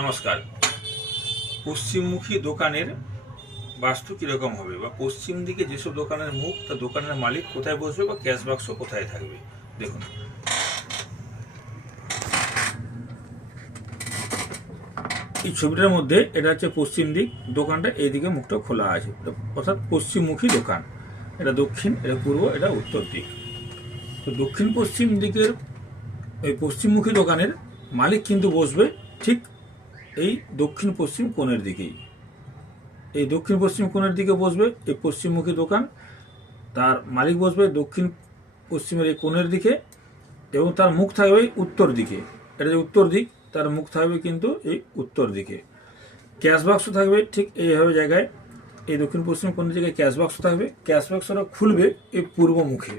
নমস্কার। পশ্চিমমুখী দোকানের বাস্তু কীরকম হবে, বা পশ্চিম দিকে যেসব দোকানের মুখ, তা দোকানের মালিক কোথায় বসবে বা ক্যাশ বাক্স কোথায় থাকবে। দেখুন, এই ছবিটার মধ্যে এটা হচ্ছে পশ্চিম দিক। দোকানটা এইদিকে মুখটা খোলা আছে, অর্থাৎ পশ্চিমমুখী দোকান। এটা দক্ষিণ, এটা পূর্ব, এটা উত্তর দিক। তো দক্ষিণ পশ্চিম দিকের এই পশ্চিমমুখী দোকানের মালিক কিন্তু বসবে ঠিক এই দক্ষিণ পশ্চিম কোণের দিকেই। এই দক্ষিণ পশ্চিম কোণের দিকে বসবে এই পশ্চিমমুখী দোকান। তার মালিক বসবে দক্ষিণ পশ্চিমের এই কোণের দিকে, এবং তার মুখ থাকবে উত্তর দিকে। এটা যে উত্তর দিক, তার মুখ থাকবে কিন্তু এই উত্তর দিকে। ক্যাশ বাক্স থাকবে ঠিক এইভাবে জায়গায়, এই দক্ষিণ পশ্চিম কোণের জায়গায় ক্যাশ বাক্স থাকবে। ক্যাশ বাক্সটা খুলবে এই পূর্ব মুখে,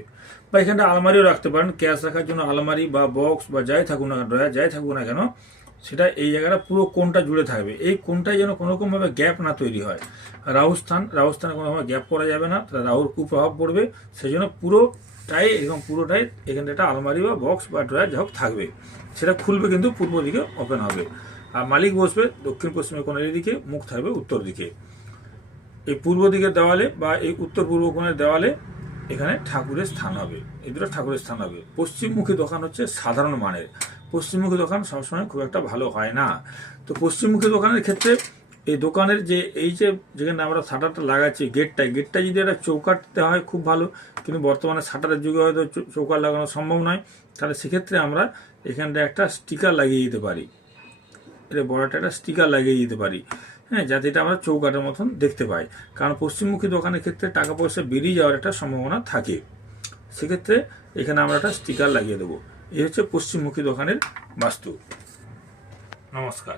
বা এখানটা আলমারিও রাখতে পারেন। ক্যাশ রাখার জন্য আলমারি বা বক্স বা যাই থাকুক না, ড্রয়ার যাই থাকুক না কেন, সেটা এই জায়গাটা পুরো কোণটা জুড়ে থাকবে। এই কোণটায় যেন কোনোরকমভাবে গ্যাপ না তৈরি হয়। রাহুস্থানে কোনোভাবে গ্যাপ করা যাবে না, তাহলে রাহুর কুপ্রভাব পড়বে। সেই জন্য পুরোটাই এখানে একটা আলমারি বা বক্স বা ড্রয়ার যা হোক থাকবে। সেটা খুলবে কিন্তু পূর্ব দিকে ওপেন হবে। আর মালিক বসবে দক্ষিণ পশ্চিমের কোণের দিকে, মুখ থাকবে উত্তর দিকে। এই পূর্ব দিকের দেওয়ালে বা এই উত্তর পূর্ব কোণের দেওয়ালে এখানে ঠাকুরের স্থান হবে। এই দুটো ঠাকুরের স্থান হবে। পশ্চিমমুখী দোকান হচ্ছে সাধারণ মানের। পশ্চিমমুখী দোকান সবসময় খুব একটা ভালো হয় না। তো পশ্চিমমুখী দোকানের ক্ষেত্রে এই দোকানের যেখানে আমরা শাটারটা লাগাচ্ছি, গেটটা যদি একটা চৌকাট দেওয়া হয় খুব ভালো, কিন্তু বর্তমানে শাটারের যুগে হয়তো চৌকাট লাগানো সম্ভব নয়। তাহলে সেক্ষেত্রে আমরা এখানটা একটা স্টিকার লাগিয়ে দিতে পারি। এটা বড়টা একটা স্টিকার লাগিয়ে দিতে পারি, হ্যাঁ, যাতে এটা আমরা চৌকাটের মতন দেখতে পাই। কারণ পশ্চিমমুখী দোকানের ক্ষেত্রে টাকা পয়সা বেরিয়ে যাওয়ার একটা সম্ভাবনা থাকে। সেক্ষেত্রে এখানে আমরা একটা স্টিকার লাগিয়ে দেবো। এই হচ্ছে পশ্চিমমুখী দোকানের বাস্তু। নমস্কার।